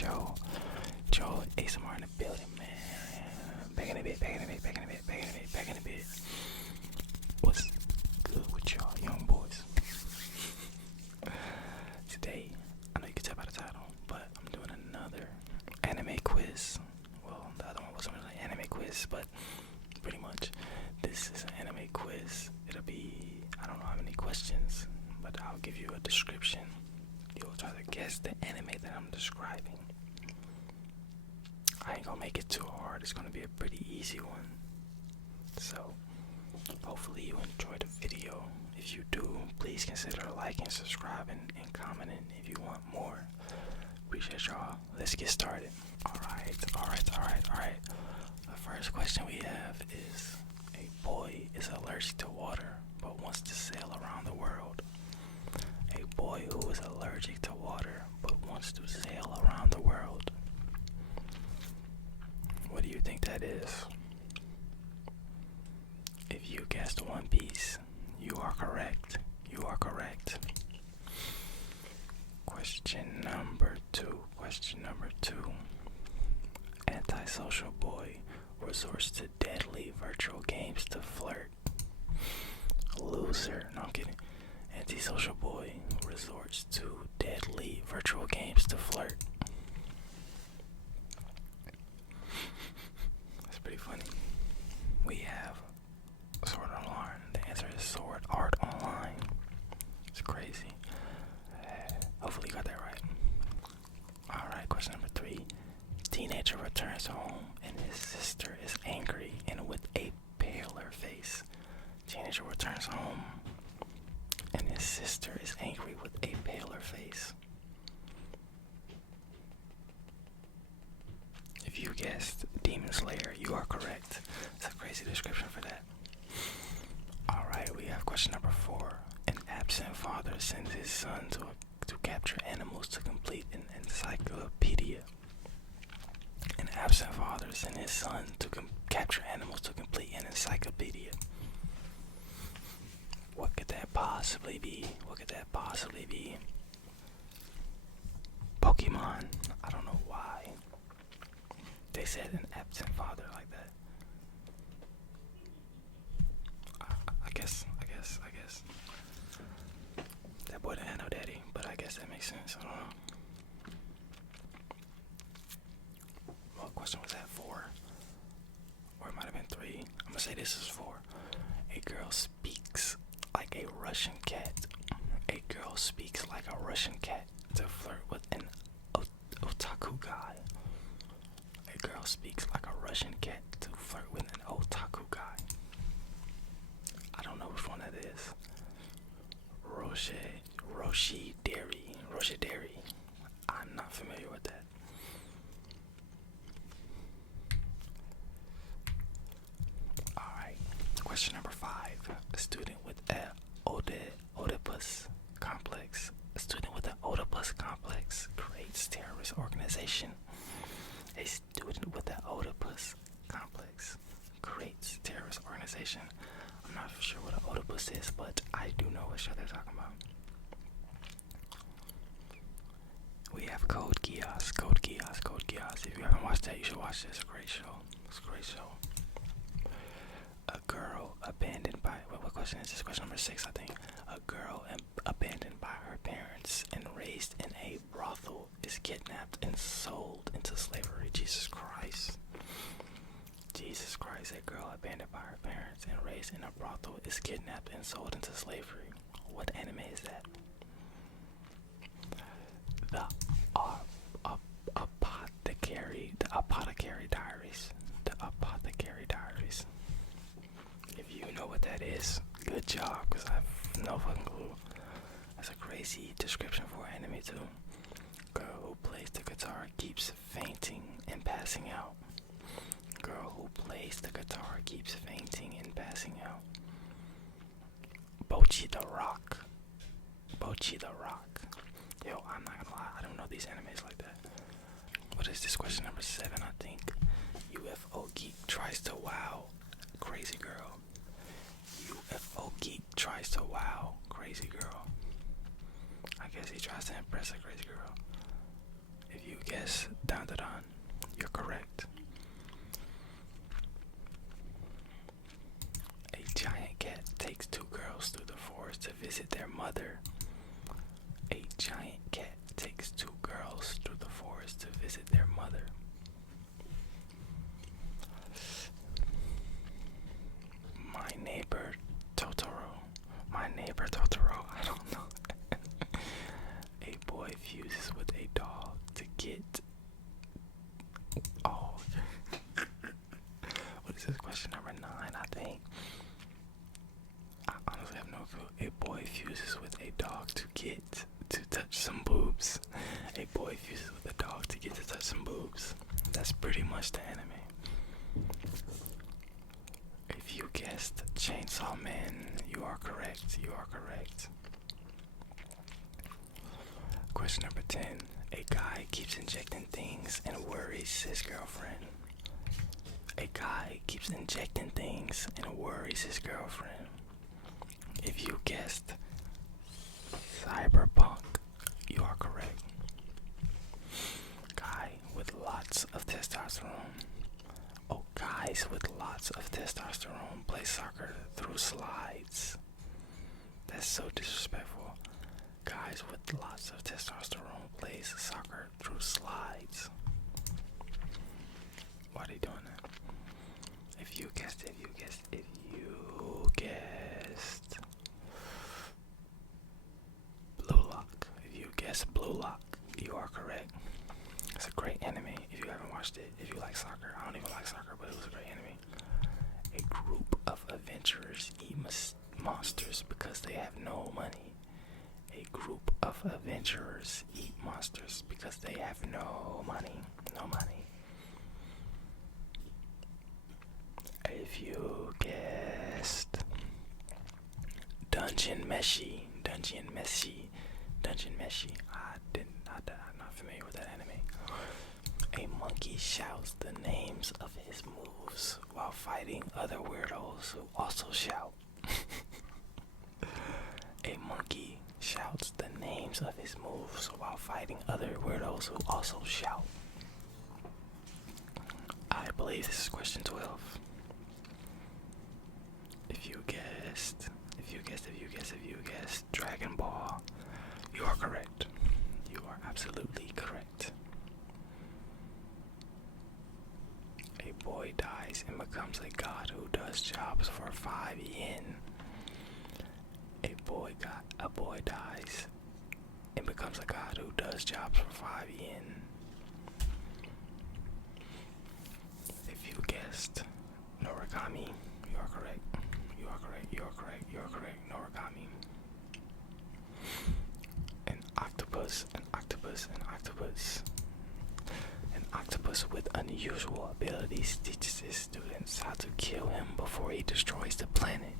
show. Joe ASMR in the building, man. Back in a bit. What's good with y'all, young boys? Today, I know you can tell by the title, but I'm doing another anime quiz. Well, the other one wasn't really an anime quiz, but pretty much this is an anime quiz. It'll be, I don't know how many questions, but I'll give you a description. You'll try to guess the anime that I'm describing. I ain't gonna make it too hard. It's gonna be a pretty easy one. So, hopefully you enjoy the video. If you do, please consider liking, subscribing, and commenting if you want more. Appreciate y'all. Let's get started. Alright. The first question we have is, a boy is allergic to water but wants to sail around the world. A boy who is allergic to water but wants to sail around the world. What do you think that is? If you guessed One Piece, you are correct. Question number two. Antisocial boy resorts to deadly virtual games to flirt. Loser. No, I'm kidding. Antisocial boy resorts to deadly virtual games to flirt. That's pretty funny. We have Sword Art Online. The answer is Sword Art Online. It's crazy. Hopefully you got that right. Alright, question number 3. Teenager returns home and his sister is angry and with a paler face. Teenager returns home and his sister is angry with a paler face. If you guessed Demon Slayer, you are correct. It's a crazy description for that. Alright, we have question number 4. An absent father sends his son to capture animals to complete an encyclopedia. An absent father sends his son to capture animals to complete an encyclopedia. What could that possibly be? Pokemon. I don't know why they said an absent father like that. I guess. That boy didn't have no daddy, but I guess that makes sense. I don't know. What question was that? 4? Or it might have been 3. I'm gonna say this is 4. A girl speaks like a Russian cat. A girl speaks like a Russian cat to flirt with an otaku guy. A girl speaks like a Russian cat to flirt with an otaku guy. I don't know which one that is. Roshi Dairy. I'm not familiar with that. Alright. Question number 5. A student with an Oedipus complex. A student with an Oedipus complex creates terrorist organization. A student with an Oedipus complex creates terrorist organization. I'm not sure what an Oedipus is, but I do know what show they're talking about. We have Code Geass. If you haven't watched that, you should watch this. It's a great show. A girl abandoned by... What question is this? Question number 6, I think. A girl abandoned by her parents and raised in a brothel is kidnapped and sold into slavery. Jesus Christ. A girl abandoned by her parents and raised in a brothel is kidnapped and sold into slavery. What anime is that? The Apothecary Diaries. If you know what that is, good job, because I have no fucking clue. That's a crazy description for anime too. Girl who plays the guitar keeps fainting and passing out. Bocchi the Rock. Yo, I'm not gonna lie, I don't know these animes like that. What is this? Question number 7, I think. UFO geek tries to wow crazy girl. UFO geek tries to wow crazy girl. I guess he tries to impress a crazy girl. If you guess Don Don, you're correct. A giant cat takes two girls through the forest to visit their mother. A giant cat takes two girls through the forest to visit their mother. My neighbor Totoro. My neighbor Totoro. I don't know. A boy fuses with a dog to get. Oh. What is this? Question number 9, I think. I honestly have no clue. A boy fuses with a dog to get to touch some boobs. A boy fuses with a dog to get to touch some boobs. That's pretty much the anime. If you guessed Chainsaw Man, you are correct. You are correct. Question number 10. A guy keeps injecting things and worries his girlfriend. A guy keeps injecting things and worries his girlfriend. If you guessed Cyberpunk, you are correct. Guy with lots of testosterone. Oh, guys with lots of testosterone play soccer through slides. That's so disrespectful. Guys with lots of testosterone plays soccer through slides. Why are they doing that? If you guessed Blue Lock. If you guessed Blue Lock, you are correct. It's a great anime if you haven't watched it. If you like soccer, I don't even like soccer, but it was a great anime. A group of adventurers eat monsters because they have no money. A group of adventurers eat monsters because they have no money. No money. If you guessed Dungeon Meshi, I'm not familiar with that anime. A monkey shouts the names of his moves while fighting other weirdos who also shout. A monkey shouts the names of his moves while fighting other weirdos who also shout. I believe this is question 12. If you guessed Dragon Ball, you are correct. You are absolutely correct. A boy dies and becomes a god who does jobs for 5 yen. A boy dies and becomes a god who does jobs for 5 yen. If you guessed Noragami, you are correct. You are correct. You are correct. You are correct. Noragami. An octopus with unusual abilities teaches his students how to kill him before he destroys the planet.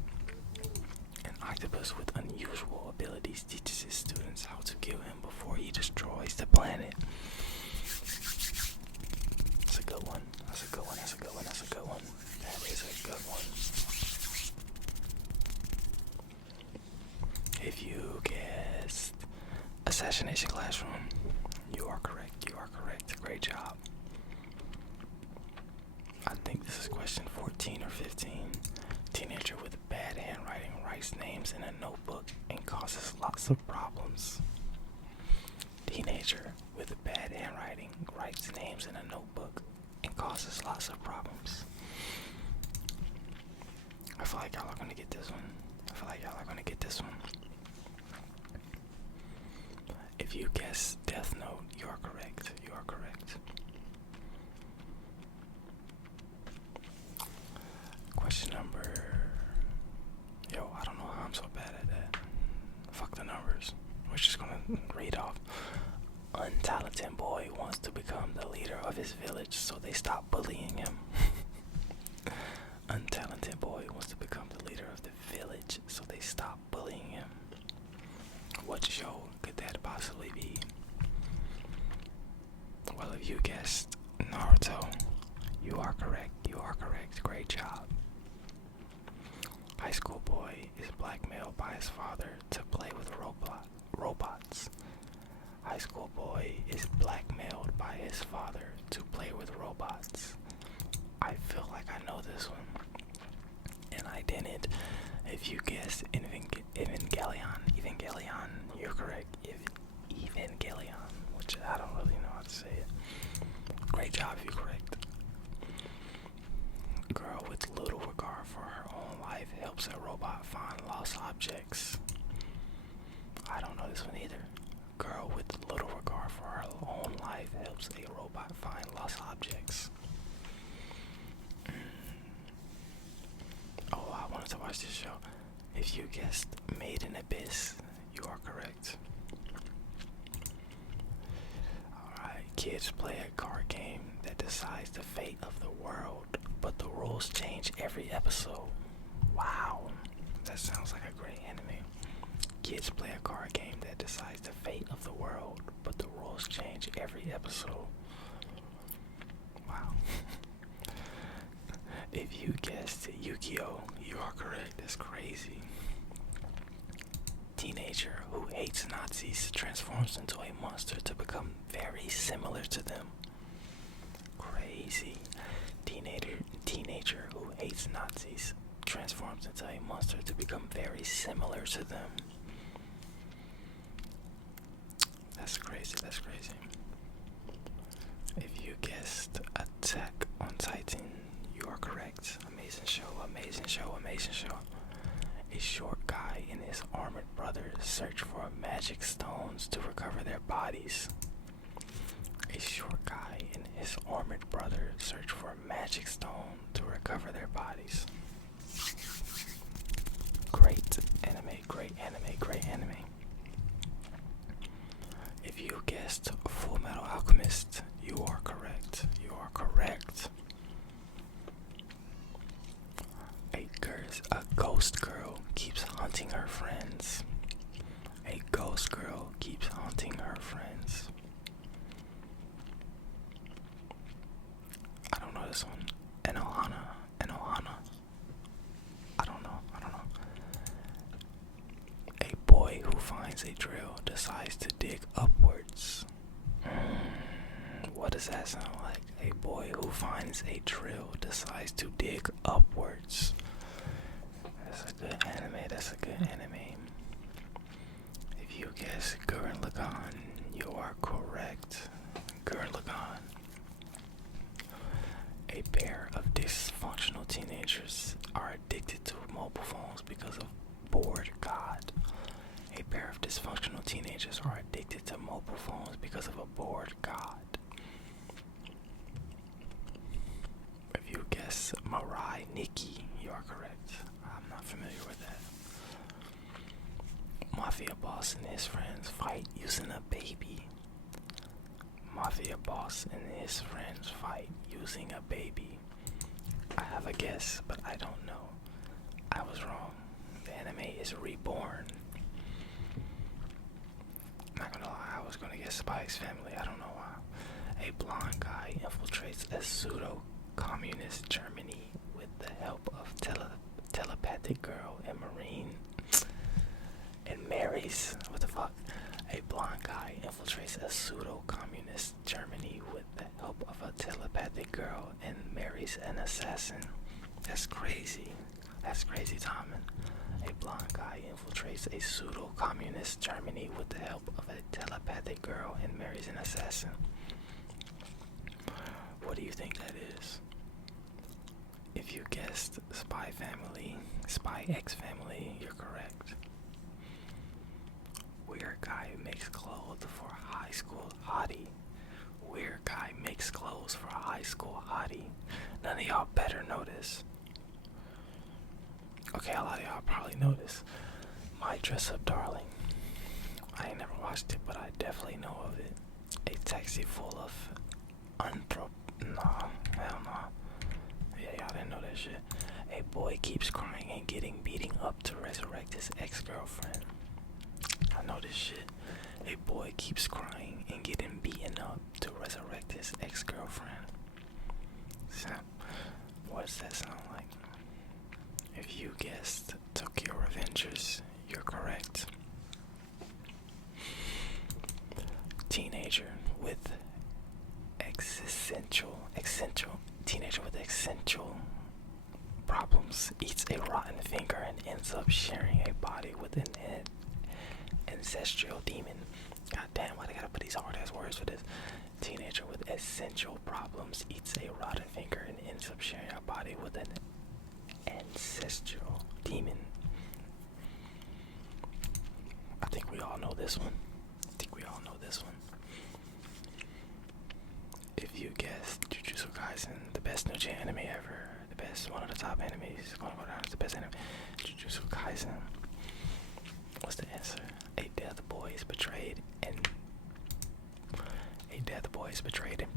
An octopus with unusual abilities teaches his students how to kill him before he destroys the planet. That's a good one. That's a good one. That's a good one. That's a good one. That is a good one. If you guessed Assassination Classroom, you are correct. You are correct. Great job. I think this is question 14 or 15. Teenager with bad handwriting writes names in a notebook and causes lots of problems. Teenager with bad handwriting writes names in a notebook and causes lots of problems. I feel like y'all are gonna get this one. If you guess Death Note, you are correct. You are correct. Question number... I don't know how I'm so bad at that. Fuck the numbers. We're just gonna read off. Untalented boy wants to become the leader of his village, so they stop bullying him. Untalented boy wants to become the leader of the village, so they stop bullying him. What show could that possibly be? Well, if you guessed Naruto, you are correct. You are correct. Great job. High school boy is blackmailed by his father to play with robots. High school boy is blackmailed correct. Evangelion, which I don't really know how to say it. Great job if you're correct. Girl with little regard for her own life helps a robot find lost objects. I don't know this one either. Girl with little regard for her own life helps a robot find lost objects. Oh, I wanted to watch this show. If you guessed Made in Abyss, you are correct. Alright, kids play a card game that decides the fate of the world, but the rules change every episode. Wow, that sounds like a great anime. Kids play a card game that decides the fate of the world, but the rules change every episode. Wow. If you guessed Yu-Gi-Oh, you are correct. That's crazy. Teenager who hates Nazis transforms into a monster to become very similar to them. Crazy. Teenager who hates Nazis transforms into a monster to become very similar to them. That's crazy. That's crazy. If you guessed Attack on Titan, you are correct. Amazing show, amazing show, amazing show. A short guy and his armored brother search for magic stones to recover their bodies. A short guy and his armored brother search for a magic stone to recover their bodies. Great anime, great anime, great anime. If you guessed Full Metal Alchemist, you are correct. You are correct. A ghost girl keeps hunting her friends. A ghost girl keeps hunting her friends. I don't know this one. Enohana. I don't know. A boy who finds a drill decides to dig upwards. What does that sound like? A boy who finds a drill decides to dig upwards. That's a good anime. That's a good anime. If you guess Gurren Lagann, you are correct. Gurren Lagann. A pair of dysfunctional teenagers are addicted to mobile phones because of bored God. A pair of dysfunctional teenagers are addicted to mobile phones because of a bored God. If you guess Mirai Nikki, you are correct. I'm not familiar with that. Mafia boss and his friends fight using a baby. Mafia boss and his friends fight using a baby. I have a guess, but I don't know. I was wrong. The anime is Reborn. I'm not gonna lie, I was gonna guess Spy X Family. I don't know why. A blonde guy infiltrates a pseudo-communist Germany with the help of telepathic girl and marine and marries. What the fuck? A blonde guy infiltrates a pseudo-communist Germany with the help of a telepathic girl and marries an assassin. That's crazy. That's crazy timing. A blonde guy infiltrates a pseudo-communist Germany with the help of a telepathic girl and marries an assassin. What do you think that is? If you guessed Spy X Family, you're correct. Weird guy makes clothes for a high school hottie. Weird guy makes clothes for a high school hottie. None of y'all better know this. Okay, a lot of y'all probably know this. My Dress Up Darling. I ain't never watched it, but I definitely know of it. A taxi full of Nah, hell no. Yeah, y'all didn't know that shit. A boy keeps crying and getting beaten up to resurrect his ex-girlfriend. I know this shit. A boy keeps crying and getting beaten up to resurrect his ex-girlfriend. What does that sound like? If you guessed Tokyo Revengers, you're correct. Teenager with existential problems eats a rotten finger and ends up sharing a body with an ancestral demon. God damn, why they gotta put these hard ass words for this? Teenager with essential problems eats a rotten finger and ends up sharing a body with an ancestral demon. I think we all know this one. If you guessed Jujutsu Kaisen, the best new anime ever, the best, one of the top animes, gonna go down as the best anime, Jujutsu Kaisen. What's the answer? A death boy is betrayed and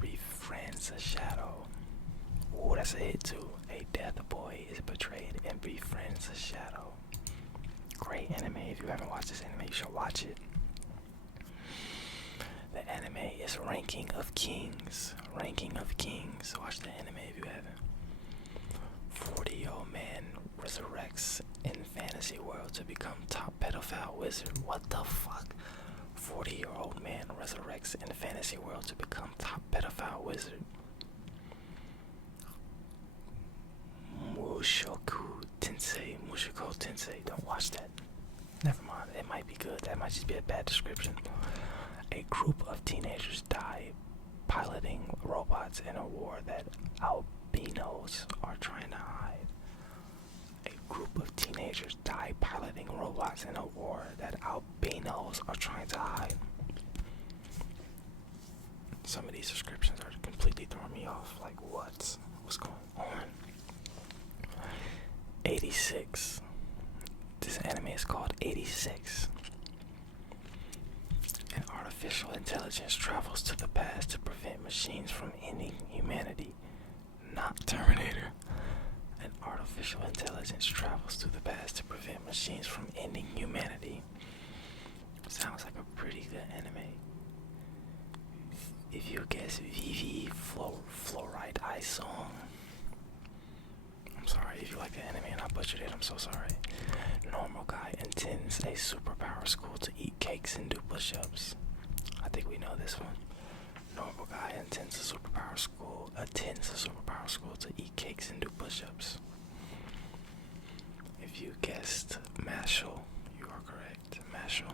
befriends a shadow. Ooh, that's a hit too. A death boy is betrayed and befriends a shadow. Great anime. If you haven't watched this anime, you should watch it. The anime is Ranking of Kings. Watch the anime if you haven't. 40-year-old man resurrects in fantasy world to become top pedophile wizard. What the fuck? 40-year-old man resurrects in fantasy world to become top pedophile wizard. Mushoku Tensei. Don't watch that. Never mind. It might be good. That might just be a bad description. A group of teenagers die piloting robots in a war that albinos are trying to hide. A group of teenagers die piloting robots in a war that albinos are trying to hide. Some of these descriptions are completely throwing me off. Like, what's going on? 86. This anime is called 86. An artificial intelligence travels to the past to prevent machines from ending humanity. Not Terminator. An artificial intelligence travels to the past to prevent machines from ending humanity. Sounds like a pretty good anime. If you guess Vivi Fluorite Ice Song. I'm sorry if you like the anime and I butchered it, I'm so sorry. Normal guy attends a superpower school to eat cakes and do push-ups. I think we know this one. Normal guy attends a superpower school to eat cakes and do push-ups. If you guessed Mashal, you are correct. Mashal.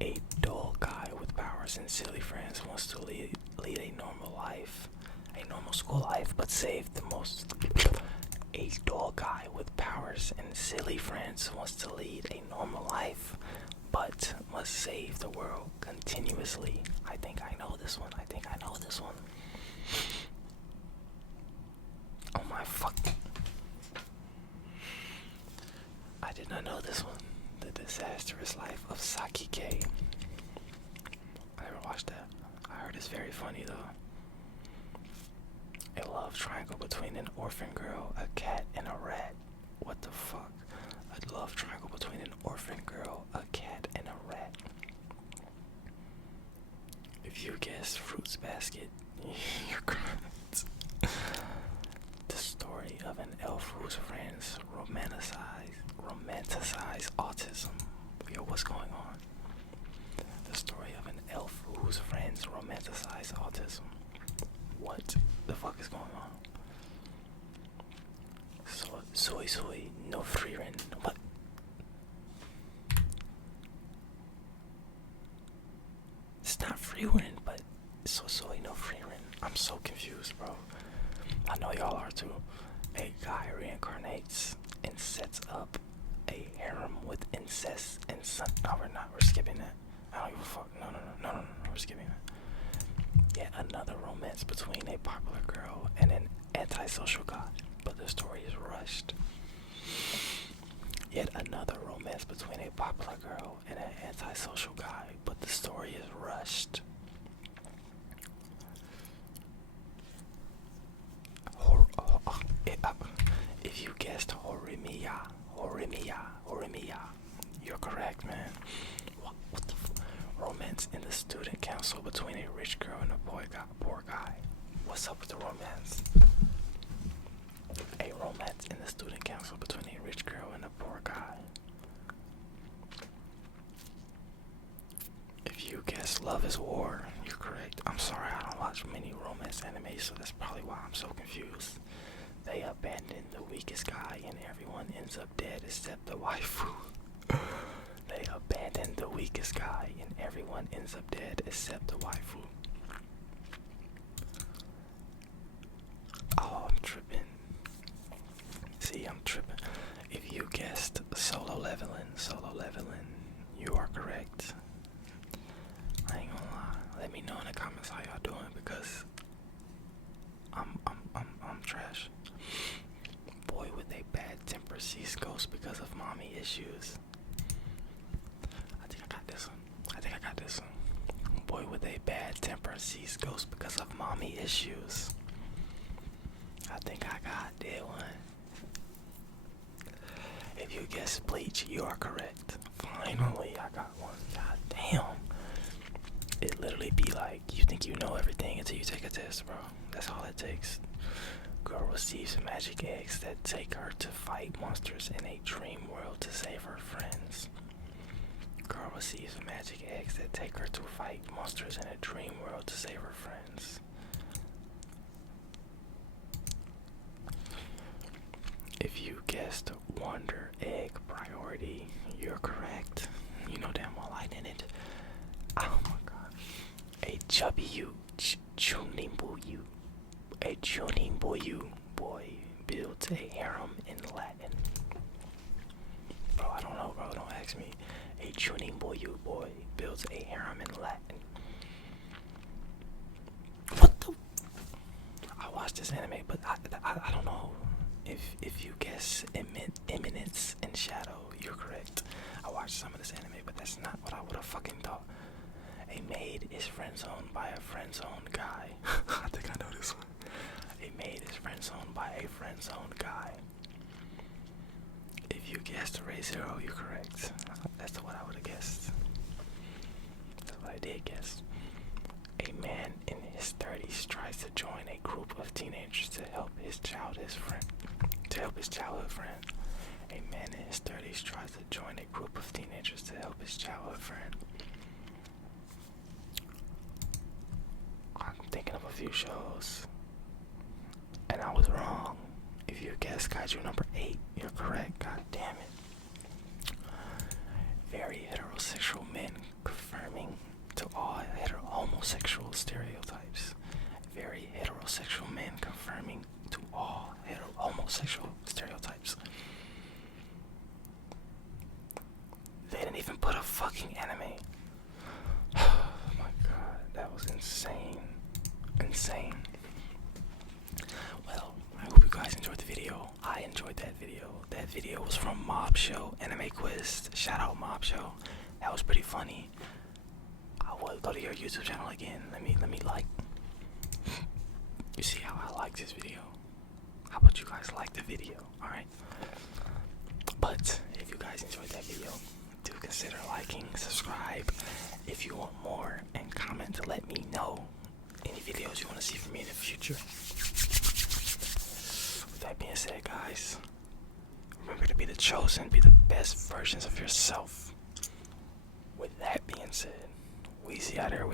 A dull guy with powers and silly friends wants to lead a normal school life, but save the most. A dull guy with powers and silly friends wants to lead a normal life, but must save the world continuously. I think I know this one. Oh my fuck. I did not know this one. The Disastrous Life of Sakike. I never watched that. I heard it's very funny though. A love triangle between an orphan girl, a cat, and a rat. What the fuck? A love triangle between an orphan girl, a cat, and a rat. If you guessed Fruits Basket, you're correct. The story of an elf whose friends romanticize autism. Yo, what's going on? The story of an elf whose friends romanticize autism. What the fuck is going on? Soy no Frieren. What? It's not Frieren, but soy no Frieren. I'm so confused, bro. I know y'all are too. A guy reincarnates and sets up a harem with incest and son. No, we're not. We're skipping that. I don't give a fuck. No. We're skipping that. Yet another romance between a popular girl and an antisocial guy, but the story is rushed. Yet another romance between a popular girl and an antisocial guy, but the story is rushed. If you guessed Horimiya, you're correct, man. What the romance in the student council between a rich girl and a poor guy. What's up with the romance? A romance in the student council between a rich girl and a poor guy. If you guess Love is War, you're correct. I'm sorry, I don't watch many romance animes, so that's probably why I'm so confused. They abandon the weakest guy and everyone ends up dead except the waifu. They weakest guy, and everyone ends up dead except the waifu. Oh, I'm tripping. See, I'm tripping. If you guessed solo leveling, you are correct. I ain't gonna lie. Let me know in the comments how y'all doing because I'm trash. Boy with a bad temper sees ghosts because of mommy issues. I think I got this one. Boy with a bad temper sees ghosts because of mommy issues. I think I got that one. If you guess bleach, you are correct. Finally, I got one. God damn. It literally be like, you think you know everything until you take a test, bro. That's all it takes. Girl receives magic eggs that take her to fight monsters in a dream world to save her friends. Girl receives magic eggs that take her to fight monsters in a dream world to save her friends. If you guessed Wonder Egg Priority, you're correct. You know damn well I didn't. Oh my god. A chubby chunimbuyu. A chunimbuyu boy builds a harem in Latin. Bro, I don't know, bro. Don't ask me. A chunimbuyu boy builds a harem in Latin. What the? I watched this anime, but I don't know. If you guess Eminence and Shadow, you're correct. I watched some of this anime, but that's not what I would have fucking thought. A maid is friend-zoned by a friend-zoned guy. I think I know this one. A maid is friend-zoned by a friend-zoned guy. If you guessed Re:Zero, you're correct. That's what I would have guessed. That's what I did guess. A man in his 30s tries to join a group of teenagers to help his childhood friend. A man in his 30s tries to join a group of teenagers to help his childhood friend. I'm thinking of a few shows, and I was wrong. If you guessed Kaiju number 8, you're correct. God damn it. Very heterosexual men confirming to all homosexual stereotypes. Very heterosexual men confirming to all homosexual stereotypes. They didn't even put a fucking anime. Oh my god, that was insane. Insane. Well, I hope you guys enjoyed the video. I enjoyed that video. That video was from Mob Show Anime Quiz. Shout out Mob Show. That was pretty funny. I will go to your YouTube channel again. Let me like. You see how I like this video? How about you guys like the video? Alright? But if you guys enjoyed that video, do consider liking, subscribe if you want more, and comment to let me know any videos you want to see from me in the future. With that being said, guys, remember to be the chosen, be the best versions of yourself. With that being said, Weezy out here.